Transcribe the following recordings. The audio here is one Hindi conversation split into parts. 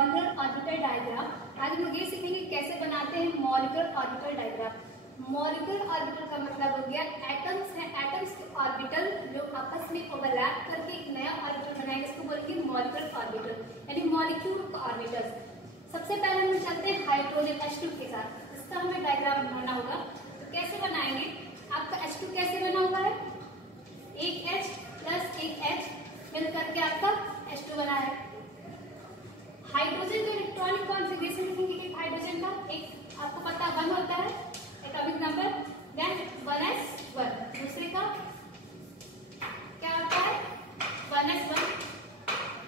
Molecular orbital diagram. आज हम लोग ये सीखेंगे कैसे बनाते हैं molecular orbital diagram. Molecular orbital का मतलब हो गया एटम्स है, एटम्स के ऑर्बिटल जो आपस में ओवरलैप करके एक नया ऑर्बिटल बनाएंगे, इसको बोलेंगे मॉलिक्यूलर ऑर्बिटल यानी मॉलिक्यूल ऑर्बिटल। सबसे पहले हम चलते हैं हाइड्रोजन H2 के साथ, इसका हमें डायग्राम बनाना होगा। तो कैसे बनाएंगे? आपका H2 कैसे बना हुआ है? एक H प्लस एक H मिल करके आपका H2 बना है। हाइड्रोजन का इलेक्ट्रॉनिक कॉन्फ़िगरेशन लिखेंगे कि हाइड्रोजन का एक आपको पता 1 होता है एटॉमिक नंबर, देन 1s1, दूसरे का क्या होता है 1s1,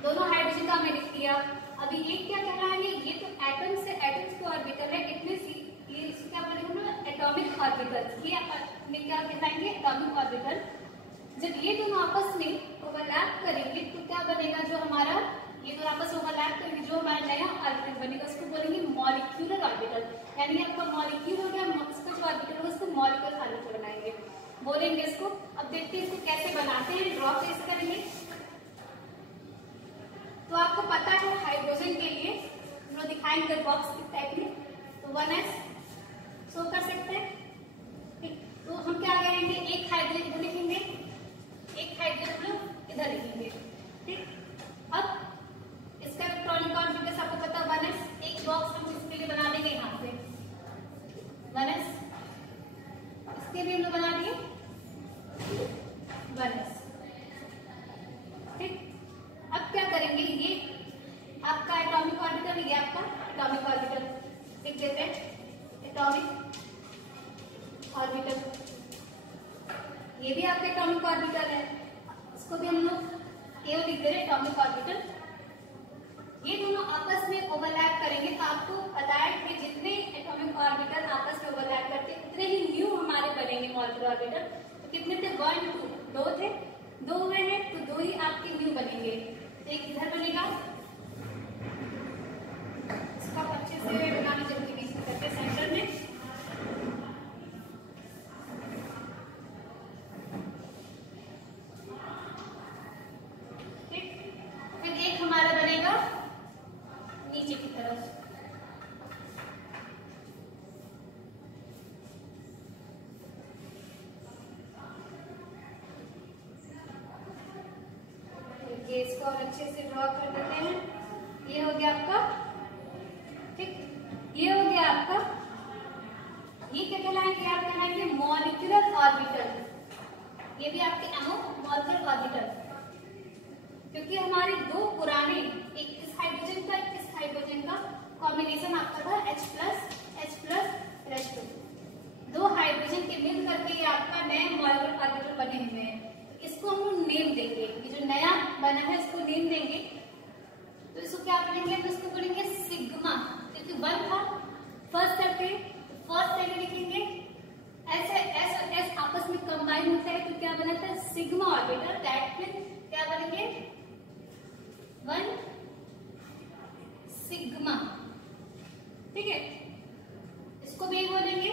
दोनों हाइड्रोजन का हमने लिख दिया। अभी ये क्या कहलाएंगे? ये तो एटम से एटम्स के ऑर्बिटल है, इतने ये इसको क्या बोलेंगे हम लोग? Atomic orbital. ये अपने क्या कहलाएंगे? Atomic orbital. जब ये दोनों आपस में ओवरलैप करेंगे तो क्या बनेगा? जो हमारा ये दोनों आपस में ओवरलैप करेंगे, जो हमारा नया ऑर्बिटल बनेगा उसको बोलेंगे मॉलिक्यूलर ऑर्बिटल। यानी आपका मॉलिक्यूल हो गया, इसका जो ऑर्बिटल होगा उसको मॉलिक्यूलर ऑर्बिटल बनाएंगे, बोलेंगे इसको। अब देखते हैं इसको कैसे बनाते हैं, ड्रॉ कैसे करेंगे। तो आपको पता है हाइड्रोजन के लिए हम लोग दिखाएंगे बॉक्स के टाइप में, तो 1s शो कर सकते हैं। ठीक, तो हम क्या करेंगे? एक हाइड्रोजन इधर लिखेंगे, एक हाइड्रोजन लोग इधर लिखेंगे। ठीक, अब इसका इलेक्ट्रॉनिक कॉन्फ़िगरेशन आपको पता है 1s। एक बॉक्स हम इसके लिए बना देंगे यहाँ पे 1s, इसके लिए हम लोग बना दिए 1s। ठीक, अब क्या करेंगे? ये आपका एटॉमिक ऑर्बिटल, ये आपका एटॉमिक ऑर्बिटल लिख देते हैं, एटॉमिक ऑर्बिटल। ये भी आपका एटॉमिक ऑर्बिटल है, इसको भी हम लोग केवल लिख दे रहे एटॉमिक ऑर्बिटल। ये दोनों आपस में ओवरलैप करेंगे तो आपको पता है कि जितने एटॉमिक ऑर्बिटल आपस में ओवरलैप करते हैं उतने ही न्यू हमारे बनेंगे मॉलिक्यूलर ऑर्बिटल। तो कितने थे? 1 2, 2 थे, 2 हुए हैं तो 2 ही आपके न्यू बनेंगे। एक इधर बनेगा, इसका अच्छे से बनाना जरूरी है, इसको करते सेंटर में। ठीक, फिर एक हमारा बनेगा नीचे की तरफ। इसको और अच्छे से ड्रॉ कर देते हैं। ये हो गया आपका, ठीक, ये हो गया आपका, ये क्या कहलाएंगे? आप कहलाएंगे मॉलिक्यूलर ऑर्बिटल। ये भी आपके एमओ मॉलिक्यूलर ऑर्बिटल, क्योंकि हमारे दो पुराने, एक इस हाइड्रोजन का एक इस हाइड्रोजन का कॉम्बिनेशन आपका था H प्लस H2। दो हाइड्रोजन के मिल करके ये आपका नया मॉलिक्यूलर ऑर्बिटल बने हुए हैं। इसको हम लोग नेम देंगे, ये जो नया बना है इसको नेम देंगे। तो इसको क्या बोलेंगे? तो इसको बोलेंगे सिग्मा, क्योंकि 1 था फर्स्ट सेल पे, फर्स्ट सेल लिखेंगे। ऐसे एस और एस आपस में कंबाइन होता है तो क्या बनता है? Sigma orbital. दैट मीन क्या बनेंगे? 1 सिग्मा। ठीक है, इसको भी बोलेंगे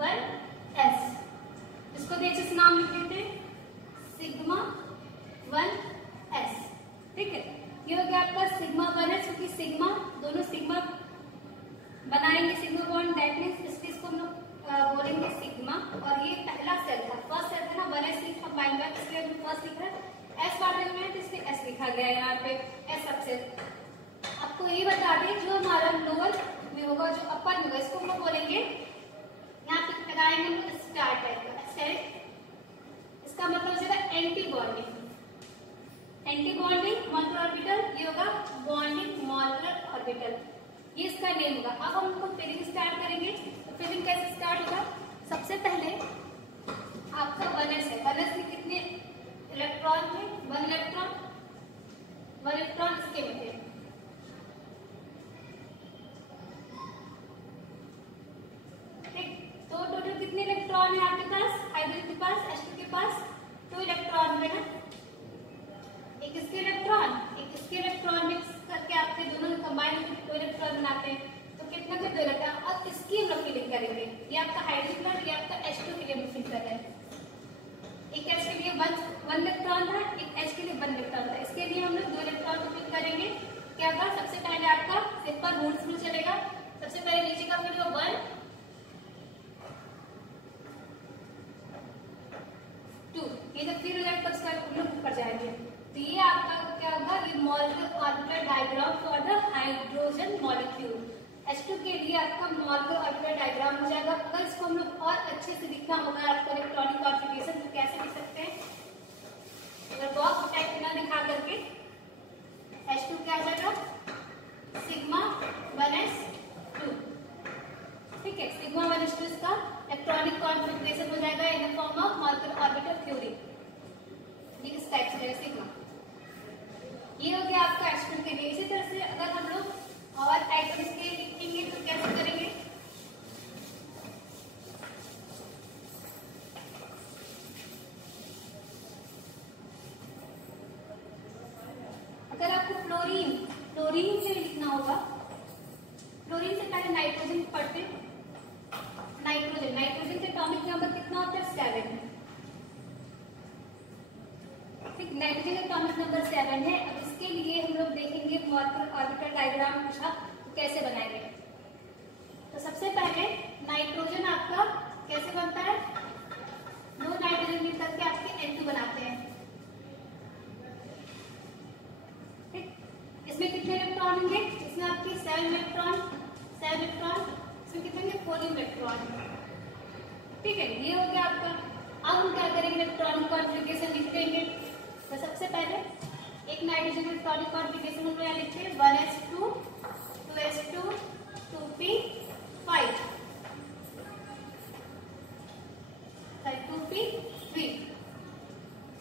1s। इसको देख से नाम लिख देते हैं सिग्मा 1s। ठीक है, ये हो गया आपका सिग्मा 1s, क्योंकि सिग्मा दोनों सिग्मा बनाएंगे, सिग्मा बॉन्ड, दैट मींस इसको हम लोग बोलेंगे सिग्मा। और ये पहला सेल था, फर्स्ट सेल था ना, 1s से कंबाइन हुआ, इसलिए हम फर्स्ट लिख रहे हैं। s बार में तो इसलिए s लिखा गया है यहाँ पे, s सबसे। आपको ये बता दें जो हमारा लोअर में होगा, जो अपर में होगा, इसको हम लोग बोलेंगे, यहाँ पे लगाएंगे हम लोग स्टार टाइप का स्टेरिक। इसका मतलब हो जाएगा anti bonding, anti bonding molecular orbital. ये होगा बॉन्डिंग मॉलिक्यूलर ऑर्बिटल, ये इसका नेम होगा। अब हम इसको फिलिंग स्टार्ट करेंगे। तो फिलिंग कैसे स्टार्ट होगा? सबसे पहले आपका 1s है, 1s में कितने इलेक्ट्रॉन थे? 1 इलेक्ट्रॉन, 1 इलेक्ट्रॉन इसके में थे। तो टोटल कितने इलेक्ट्रॉन है आपके पास? हाइड्रोजन के पास, H2 के पास 2 इलेक्ट्रॉन है ना, एक इसके इलेक्ट्रॉन, एक इसके इलेक्ट्रॉन मिक्स करके आपके दोनों कंबाइन 2 इलेक्ट्रॉन बनाते हैं। तो कितना के 2 इलेक्ट्रॉन। अब इसकी हम लोग फिलिंग करेंगे, ये आपका हाइड्रोजन, ये आपका H2 के लिए हम फिल कर रहे हैं। एक H के लिए 1 इलेक्ट्रॉन था, एक H के लिए 1 इलेक्ट्रॉन था, इसके लिए हम लोग 2 इलेक्ट्रॉन क्या होगा, सबसे पहले आपका सिंपल रूल चलेगा। सबसे पहले नीचे का फिर 1 2, ये जब फिर हो जाएगा तब उसका ऊपर जाएंगे। तो ये आपका क्या होगा, ये molecular orbital diagram for the hydrogen molecule. H2 के लिए आपका मॉलिक्यूलर ऑर्बिटल डायग्राम हो जाएगा। अगर इसको हम लोग और अच्छे से दिखना होगा आपको इलेक्ट्रॉनिक कॉन्फ़िगरेशन, तो कैसे लिख सकते हैं, अगर बॉक्स टाइप बिना दिखा करके H2 क्या आ जाएगा, सिग्मा 1s2, ठीक है। सिग्मा 1s2 इसका इलेक्ट्रॉनिक कॉन्फ़िगरेशन हो जाएगा in the form of molecular orbital theory. ये किस टाइप से रहेगा, सिग्मा। ये हो गया आपका H2 के लिए। इसी तरह से अगर हम लोग और एटम्स के लिखेंगे तो कैसे करेंगे, अगर आपको फ्लोरीन से लिखना होगा, फ्लोरीन से पहले नाइट्रोजन पढ़ते। नाइट्रोजन के एटॉमिक नंबर कितना होता है, 7, ठीक। नाइट्रोजन का एटॉमिक नंबर 7 है। अब इसके लिए हम लोग देखेंगे मॉलिक्यूलर ऑर्बिटल डायग्राम पूछा तो कैसे बनाएंगे। तो सबसे पहले नाइट्रोजन आपका कैसे बनता है, 2 नाइट्रोजन मिल करके आपके N2 बनाते हैं, ठीक। इसमें कितने इलेक्ट्रॉन होंगे, इसमें आपके 7 इलेक्ट्रॉन, इसमें कितने होंगे, 4 इलेक्ट्रॉन, ठीक है। ये हो गया आपका। अब हम क्या करेंगे, इलेक्ट्रॉनिक कॉन्फ़िगरेशन लिख देंगे। तो सबसे पहले एक नाइट्रोजन इलेक्ट्रॉनिक कॉन्फ़िगरेशन हम यहाँ लिखते हैं 1s2 2s2 2p5 2p3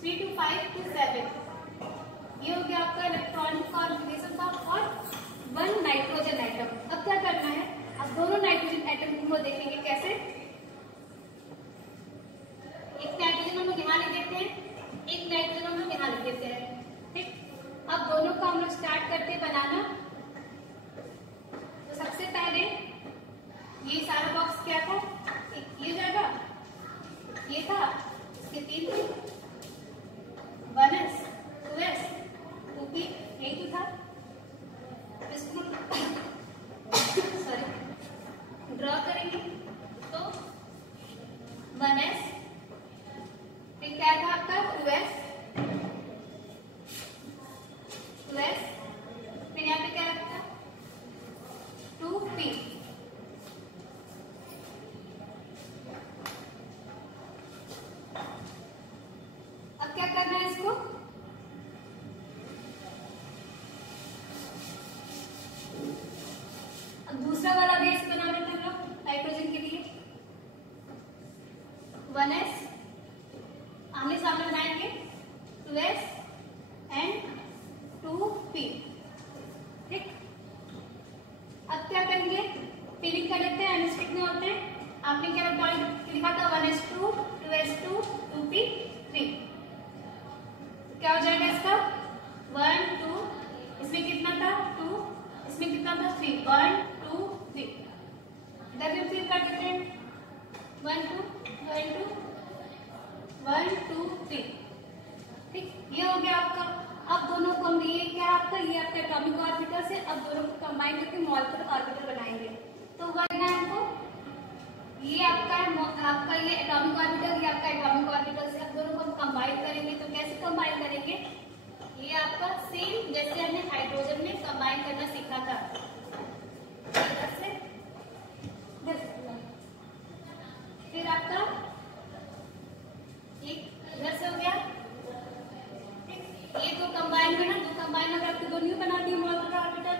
3 to 5 to 7। ये हो गया आपका इलेक्ट्रॉनिक कॉन्फ़िगरेशन का और 1 नाइट्रोजन एटम। अब क्या करना है, अब दोनों नाइट्रोजन एटम को देखेंगे कैसे। एक नाइट्रोजन हम लोग यहाँ लिख देते हैं, एक नाइट्रोजन हम लोग यहाँ लिख देते हैं, ठीक। अब दोनों का हम लोग स्टार्ट करते हैं बनाना। तो सबसे पहले ये सारा बॉक्स क्या था, ये जाएगा, ये था, इसके 3 थे, 1s 2s 2p, यही तो था। इसको सॉरी ड्रॉ करेंगे तो 1s, फिर क्या था आपका 2s, फिर यहाँ पे क्या रखा 2p। अब क्या करना है इसको, अब दूसरा वाला बेस बना लेते हैं हम लोग नाइट्रोजन के लिए। 1s आमने सामने बनाएंगे, 2s एंड 2p, ठीक। अब क्या करेंगे, फिलिंग कर लेते हैं। एनएस कितने होते हैं, आपने क्या लिखा था 1s2 2s2 2p3, तो क्या हो जाएगा इसका 1 2, इसमें कितना था 2, इसमें कितना था 3, 1 2 3। इधर भी फिर कर देते हैं 1 2 1 2 1 2 3, ठीक। ये हो गया आपका। अब दोनों को हम ये क्या आपका, ये आपका एटॉमिक ऑर्बिटल से अब दोनों को कंबाइन करके मॉलिक्यूलर ऑर्बिटल बनाएंगे। तो वरना हमको ये आपका ये एटॉमिक ऑर्बिटल, ये आपका एटॉमिक ऑर्बिटल से अब दोनों को हम कंबाइन करेंगे। तो कैसे कंबाइन करेंगे, ये आपका सेम जैसे हमने हाइड्रोजन में कंबाइन करना सीखा था, फिर आपका एक इधर से हो गया, ये दो कंबाइन में ना, दो कंबाइन अगर आपको दोनों बना दिए मॉलिक्यूलर ऑर्बिटल,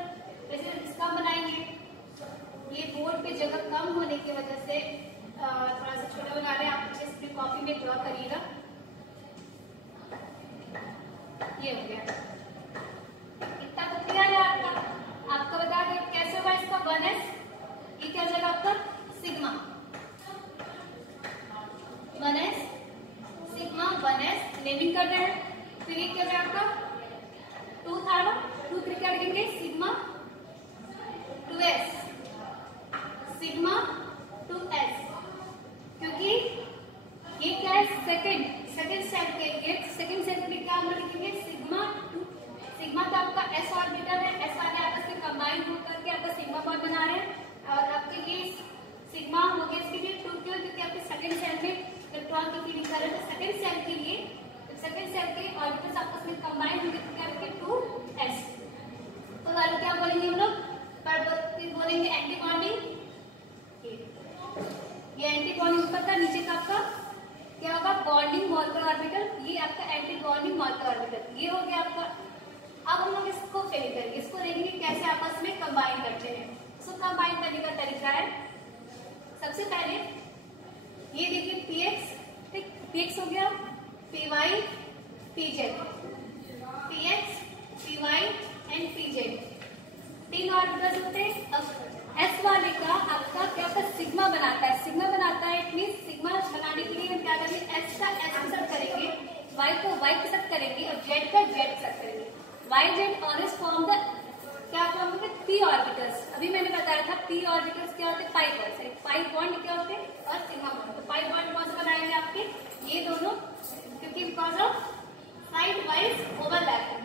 वैसे इसका बनाएंगे। ये बोर्ड पे जगह कम होने की वजह से थोड़ा सा छोटा बना रहे हैं, आप अच्छे से कॉपी में ड्रॉ करिएगा। ये हो गया, इतना तो क्लियर है आपका बता दें कैसे होगा इसका 1s, ये क्या जाएगा आपका sigma 1s, sigma 1s naming कर रहे हैं। फिर ये क्या है आपका 2 था ना, 2 3 क्या लिखेंगे सिग्मा 2s, सिग्मा 2s, क्योंकि ये क्या है सेकंड सेल के लिए, सेकंड सेल के लिए क्या हम लिखेंगे सिग्मा 2, सिग्मा तो आपका s ऑर्बिटल है, s आगे सिग्मा हो गया इसके लिए 2 क्यों, क्योंकि आपके सेकंड सेल में इलेक्ट्रॉन की फीलिंग कर रहे हैं, तो सेकंड सेल के लिए सेकंड सेल के ऑर्बिटल्स आपस में कंबाइन होंगे तो क्या रखेंगे 2s। तो वाले क्या बोलेंगे हम लोग, पर बोलेंगे एंटी बॉन्डिंग, ये एंटी बॉन्डिंग ऊपर का, नीचे का आपका क्या होगा बॉन्डिंग मॉलिक्यूलर ऑर्बिटल, ये आपका एंटी बॉन्डिंग मॉलिक्यूलर ऑर्बिटल, ये हो गया आपका। अब हम लोग इसको फिल करेंगे, इसको देखेंगे कैसे आपस में कंबाइन करते हैं। इसको कंबाइन करने का तरीका है, सबसे पहले ये देखिए px, ठीक, px हो गया py pz, px py and pz, 3 orbitals होते हैं। अब s वाले का आपका क्या होता है सिग्मा बनाता है, सिग्मा बनाता है, इट मींस सिग्मा बनाने के लिए हम क्या करेंगे s का s के साथ करेंगे, y को y के साथ करेंगे और z का z के साथ करेंगे। y z always form the क्या फॉर्म होंगे p ऑर्बिटल्स। अभी मैंने बताया था p ऑर्बिटल्स क्या होते हैं पाई बॉन्ड, पाई बॉन्ड क्या होते हैं और सिग्मा बॉन्ड। तो पाई बॉन्ड कौन सा बनाएंगे आपके ये दोनों, क्योंकि because of side wise overlapping,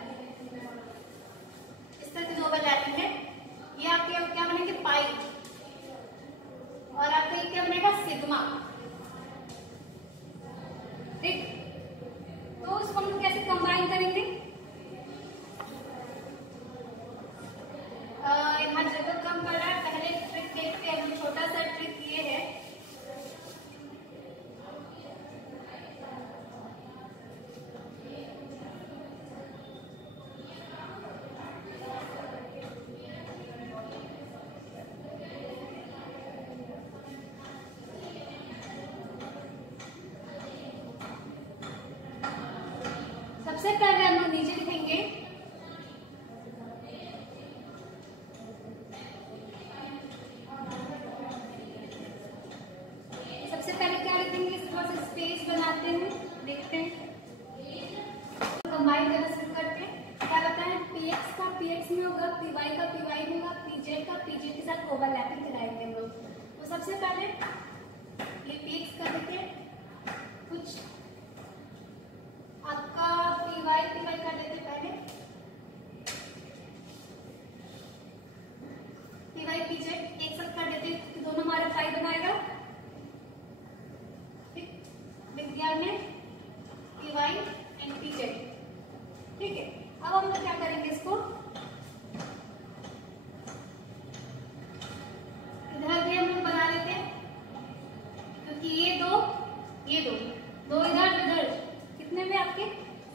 इस तरह की ओवरलैपिंग है। ये आपके क्या बनेंगे पाई, और आपका ये क्या बनेगा सिग्मा, ठीक। तो उसको हम लोग कैसे कंबाइन करेंगे, यहाँ जगह कम कर रहा है, पहले ट्रिक देखते हैं हम, छोटा सा ट्रिक ये है, सबसे पहले हम लोग नीचे लिखेंगे कंबाइन करना शुरू करते हैं। क्या बताएं px का px में होगा, py का py में होगा, pz का pz के साथ ओवरलैपिंग कराएंगे हम लोग। तो सबसे पहले ये px का देखिए कुछ आपका py कर देते पहले, py pz एक साथ कर देते तो दोनों हमारे पाई बनाएगा, ठीक, विज्ञान में py एंड pz, ठीक है। अब हम लोग क्या करेंगे इसको इधर भी हम लोग बना लेते हैं, क्योंकि ये दो इधर कितने में आपके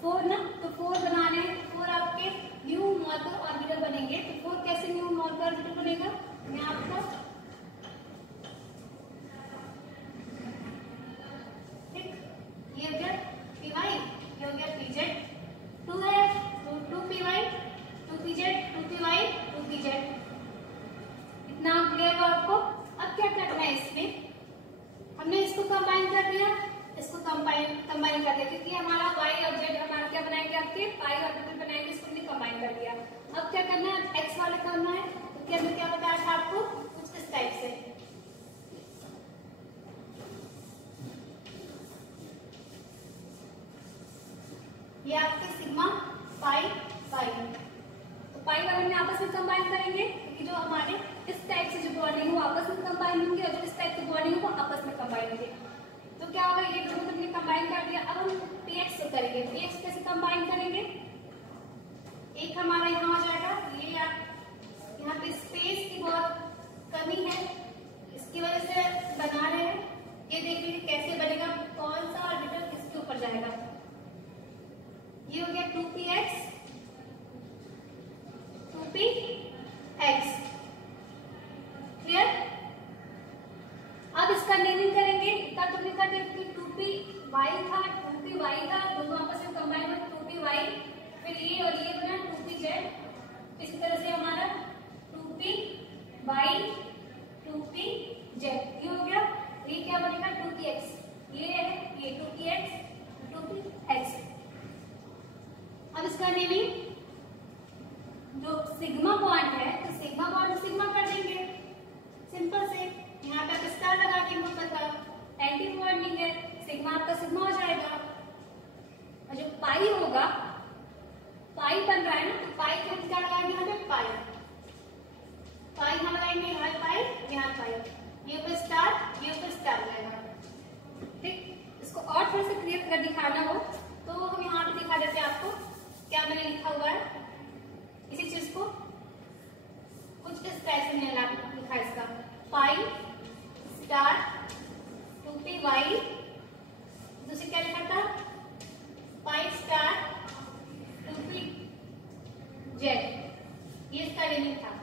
4 ना, तो 4 बनाने हैं, 4 आपके न्यू मॉलिक्यूलर ऑर्बिटल बनेंगे। तो 4 कैसे न्यू मॉलिक्यूलर ऑर्बिटल बनेगा, मैं आपको ठीक, ये हो गया py, ये हो गया pz, 2 है तो 2py 2pz 2py 2pz, इतना क्लियर हो आपको। अब क्या करना है, इसमें हमने इसको कंबाइन कर दिया, इसको कंबाइन कर दिया, क्योंकि हमारा y और z हमारा क्या बनाएंगे आपके पाई ऑर्बिटल बनाएंगे, इसको हमने कंबाइन कर दिया। अब क्या करना है, x वाला करना है, तो क्या मैं क्या बताया था आपको कुछ इस टाइप से, ये आपके सिग्मा पाई पाई, तो पाई वाले में आपस में कंबाइन करेंगे, क्योंकि जो हमारे इस टाइप से जो बॉन्डिंग है वो आपस में कंबाइन होंगे और जो इस टाइप की बॉन्डिंग है वो आपस में कंबाइन होंगे। तो क्या होगा, ये दोनों हमने कंबाइन कर दिया। अब हम px से करेंगे, px कैसे कंबाइन करेंगे, एक हमारा यहाँ हो जाएगा, ये आप यहाँ पे स्पेस की बहुत कमी है, इसकी वजह से बना रहे हैं, ये देख लीजिए कैसे बनेगा, कौन सा ऑर्बिटल किसके ऊपर जाएगा। ये हो गया 2px 2px, क्लियर। अब इसका नेमिंग करेंगे, इतना तुमने कर दिया, 2py था 2py था, दोनों आपस में कंबाइन हो 2py, फिर ये और ये बना 2pz, इसी तरह से हमारा 2py 2pz, ये हो गया। ये क्या बनेगा 2px, ये है ये 2px 2px। अब इसका नेमिंग जो सिग्मा बॉन्ड है, तो सिग्मा बॉन्ड सिग्मा कर देंगे, सिंपल से यहाँ पे स्टार लगा देंगे ऊपर का, एंटी बॉन्डिंग है, सिग्मा आपका सिग्मा हो जाएगा। और जो पाई होगा, पाई बन रहा है ना, तो पाई को क्या लगाएंगे यहाँ पे पाई, पाई यहाँ लगाएंगे, यहाँ पाई यहाँ पाई, ये ऊपर स्टार, ये ऊपर स्टार रहेगा। ठीक, इसको और थोड़ा सा क्लियर कर दिखाना हो तो हम यहाँ पे दिखा देते हैं आपको क्या मैंने लिखा हुआ है। इसी चीज को कुछ इस टाइप से मैंने लिखा है इसका पाई स्टार 2py, दूसरी क्या लिखा था पाई स्टार 2pz, ये इसका मीनिंग था।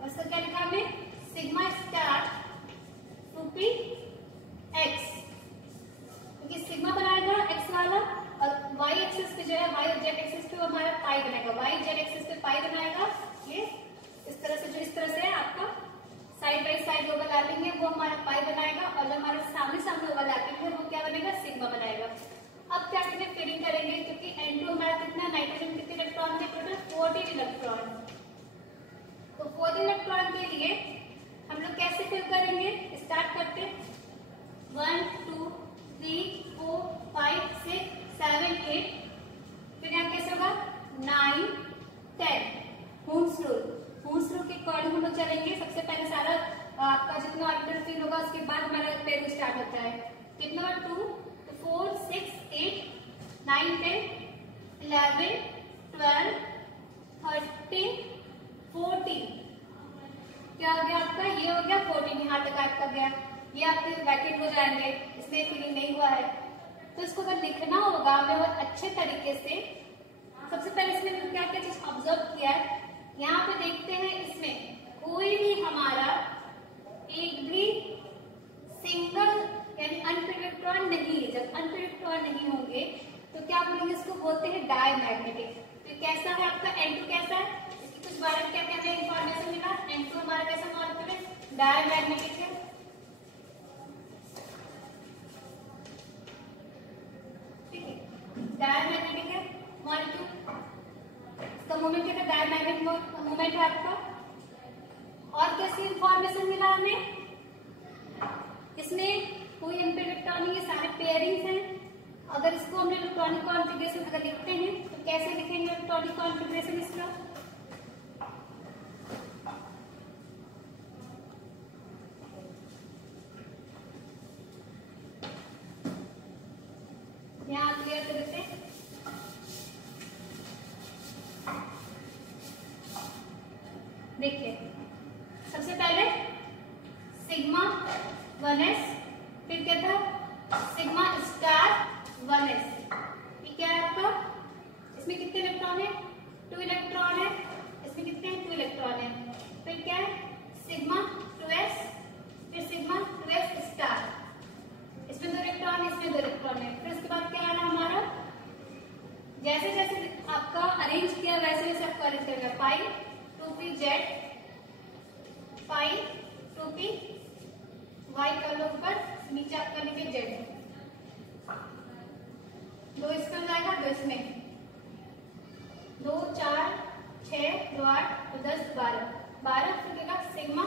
और इसका क्या लिखा हमने सिग्मा स्टार 2px, क्योंकि सिग्मा बनाएगा एक्स वाला और वाई एक्सिस पे जो है वाई और जेड एक्सिस पे वो हमारा पाई बनाएगा, वाई जेड एक्सिस पे पाई बनाएगा। ये इस तरह से जो इस तरह से आपका साइड बाई साइड ओवरलैपिंग है वो हमारा पाई बनाएगा, और जो हमारे सामने सामने ओवरलैपिंग है वो क्या बनेगा सिग्मा बनाएगा। अब क्या करेंगे फिलिंग करेंगे, क्योंकि N2 हमारा कितना नाइट्रोजन कितने इलेक्ट्रॉन थे टोटल 14 इलेक्ट्रॉन। तो 14 इलेक्ट्रॉन के लिए हम लोग कैसे फिल करेंगे, स्टार्ट करते 1 2 3 4 5 6 7 8, फिर यहाँ कैसे होगा 9 10। हुम्स रूल के अकॉर्डिंग हम लोग चलेंगे। सबसे पहले सारा आपका जितना ऑर्बिटल फिल होगा उसके बाद हमारा पेयर स्टार्ट होता है। कितना 2 4 6 8 9 10 11 12 13 14, क्या हो गया आपका ये हो गया 14, यहाँ तक आपका गया। ये आपके ब्रैकेट हो जाएंगे, इसमें फिलिंग नहीं हुआ है। तो इसको अगर लिखना होगा हमें बहुत अच्छे तरीके से, सबसे पहले इसमें क्या क्या चीज ऑब्जर्व किया है, यहाँ पे देखते हैं इसमें कोई भी हमारा एक भी सिंगल यानी अनपेयर्ड इलेक्ट्रॉन नहीं है। जब अनपेयर्ड इलेक्ट्रॉन नहीं होंगे तो क्या बोलेंगे, इसको बोलते हैं डायमैग्नेटिक। तो कैसा है आपका N2 कैसा है, इसकी कुछ बारे में क्या क्या हमें इंफॉर्मेशन मिला। N2 हमारा कैसा मॉलिक्यूल है, डायमैग्नेटिक है। ठीक है, डायमैग्नेटिक है मॉलिक्यूल। इसका मोमेंट क्या था, डायमैग्नेटिक मोमेंट है आपका। और कैसी इंफॉर्मेशन मिला हमें, इसमें कोई अनपेयर्ड इलेक्ट्रॉन नहीं है, सारे पेयरिंग्स हैं। अगर इसको हम इलेक्ट्रॉनिक कॉन्फ़िगरेशन अगर लिखते हैं तो कैसे लिखेंगे इलेक्ट्रॉनिक कॉन्फ़िगरेशन इसका, यहाँ क्लियर कर देते हैं। देखिए सबसे पहले सिग्मा 1s, फिर क्या था सिग्मा स्टार 1s। ये क्या है आपका, इसमें कितने इलेक्ट्रॉन है 2 इलेक्ट्रॉन है, इसमें कितने हैं 2 इलेक्ट्रॉन है। फिर क्या है सिग्मा 2s, फिर सिग्मा 2s स्टार, इसमें 2 इलेक्ट्रॉन है, इसमें 2 इलेक्ट्रॉन है। फिर उसके बाद क्या आ रहा हमारा, जैसे जैसे आपका अरेंज किया वैसे वैसे आपको अरेंज करेगा पाई 2pz, पाई 2p y कर लो ऊपर, नीचे आपका लिखे z, 2 इसमें जाएगा 2 इसमें, 2 4 6 2 8 10 12 12 फिर सिग्मा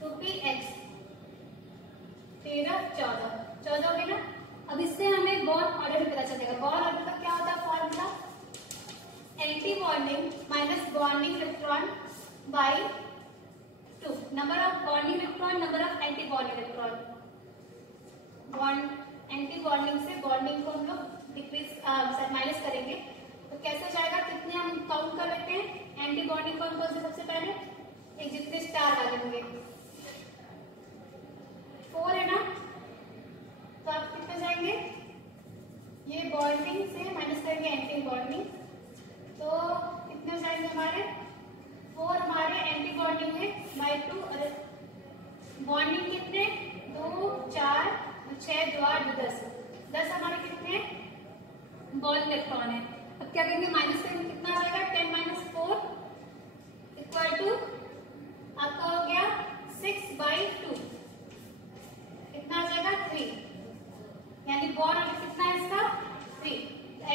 2px 13 14 14 हो गया ना। अब इससे हमें बॉन्ड ऑर्डर भी पता चलेगा। बॉन्ड ऑर्डर का क्या होता है formula, anti bonding minus bonding electron by 2, number of bonding electron number of anti bonding electron. Bond anti bonding से बॉन्डिंग को हम लोग डिक्रीज माइनस करेंगे तो कैसे हो जाएगा, कितने हम काउंट कर लेते हैं एंटी बॉन्डिंग कौन कौन से, सबसे पहले एक जितने स्टार वाले होंगे 4 है ना, तो आप कितने जाएंगे, ये बॉन्डिंग से माइनस करेंगे एंटी बॉन्डिंग, तो कितने हो जाएंगे हमारे 4 हमारे एंटी बॉन्डिंग है बाय 2, और बॉन्डिंग कितने 2 4 6 2 8 10 10 हमारे कितने बॉन्ड इलेक्ट्रॉन है। अब क्या करेंगे माइनस करेंगे, कितना आ जाएगा 10 - 4 इक्वल टू आपका हो गया 6/2, कितना आ जाएगा 3, यानी बॉन्ड ऑर्डर कितना है इसका 3।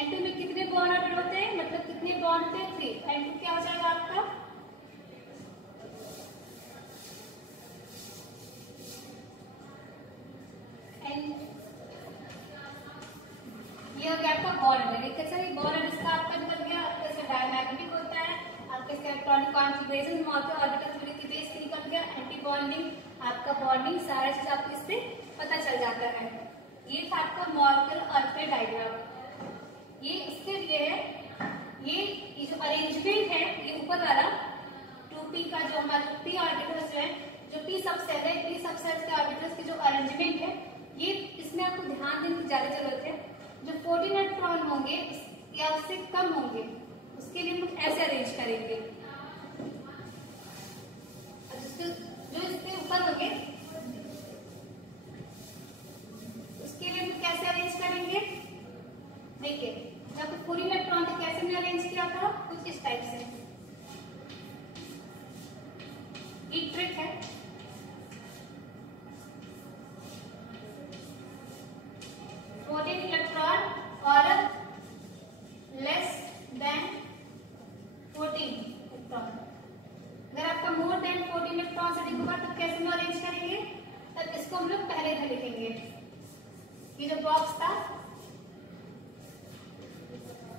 N2 में कितने बॉन्ड ऑर्डर होते हैं, मतलब कितने बॉन्ड होते हैं 3, N2 क्या हो जाएगा आपका ये हो गया आपका बॉन्ड ऑर्डर। एक अच्छा ये बॉन्ड ऑर्डर इसका आपका निकल गया। आपका इसका डायमैग्नेटिक होता है, आपका इसका इलेक्ट्रॉनिक कॉन्फ़िगरेशन मॉलिक्यूलर ऑर्बिटल की बेस पे निकल गया, एंटी बॉन्डिंग आपका बॉन्डिंग सारा चीज आपको इससे पता चल जाता है। ये था आपका मॉलिक्यूलर ऑर्बिटल डायग्राम। ये इसके लिए है, ये जो अरेंजमेंट है, ये ऊपर वाला 2p का जो हमारे p ऑर्बिटल्स है, जो p सबसेल है, p सबसेल्स के ऑर्बिटल्स की जो अरेंजमेंट है, ये इसमें आपको ध्यान देने की ज्यादा जरूरत है। जो 14 इलेक्ट्रॉन होंगे या उससे कम होंगे, उसके लिए हम ऐसे अरेंज करेंगे। जो इसके ऊपर होंगे उसके लिए हम कैसे अरेंज करेंगे? देखिए, जब 14 इलेक्ट्रॉन थे कैसे हमने अरेंज किया था? कुछ इस टाइप से। ये ट्रिक है। इलेक्ट्रॉन और लेस देन 14 इलेक्ट्रॉन। अगर आपका मोर देन 14 इलेक्ट्रॉन से होगा तो कैसे में अरेंज करेंगे? तब इसको हम लोग पहले इधर लिखेंगे। ये जो बॉक्स था,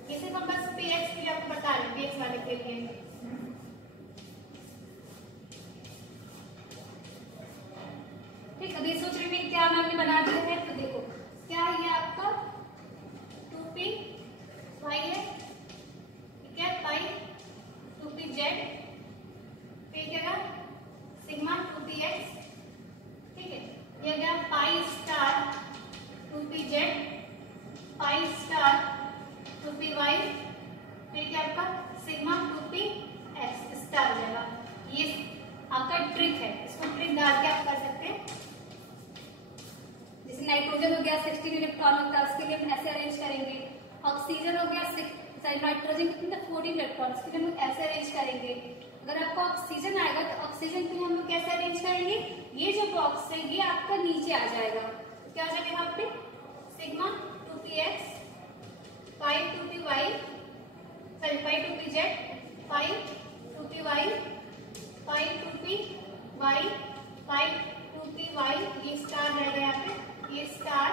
ये सिर्फ हम बस px के लिए आपको बता रहे हैं, px वाले के लिए। ठीक, अभी सोच रहे हैं क्या हमने बना दिया है, तो देखो क्या है, ये आपका 2p y है, ठीक है, पाई 2p z, फिर क्या है सिग्मा 2px, ठीक है। ये गया pi star 2p z, pi star 2p y, फिर क्या आपका सिग्मा 2p x स्टार हो जाएगा। ये आपका ट्रिक है, इसको ट्रिक डाल के आप कर सकते हैं। जैसे नाइट्रोजन हो गया 16 इलेक्ट्रॉन होता है, उसके लिए हम ऐसे अरेंज करेंगे। ऑक्सीजन हो गया, नाइट्रोजन कितने 14 इलेक्ट्रॉन, उसके लिए हम ऐसे अरेंज करेंगे। अगर आपका ऑक्सीजन आएगा तो ऑक्सीजन के लिए हम लोग कैसे अरेंज करेंगे? ये जो बॉक्स है ये आपका नीचे आ जाएगा, क्या आ जाएगा यहाँ पे? सिग्मा 2px, पाई 2py, सॉरी पाई 2pz, पाई 2py, पाई 2py, पाई 2py, ये स्टार रहेगा यहाँ पे, ये स्टार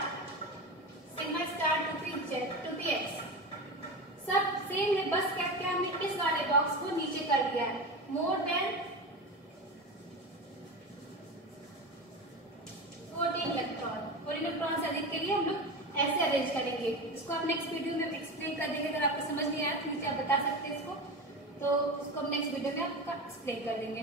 सिग्मा स्टार 2px। सब सेम है, बस क्या क्या हमने इस वाले बॉक्स को नीचे कर दिया है। मोर देन 14 इलेक्ट्रॉन से अधिक के लिए हम लोग ऐसे अरेंज करेंगे। इसको आप नेक्स्ट वीडियो में एक्सप्लेन कर देंगे। अगर आपको समझ नहीं आया तो नीचे आप बता सकते हैं इसको, तो उसको हम नेक्स्ट वीडियो में आपका एक्सप्लेन कर देंगे।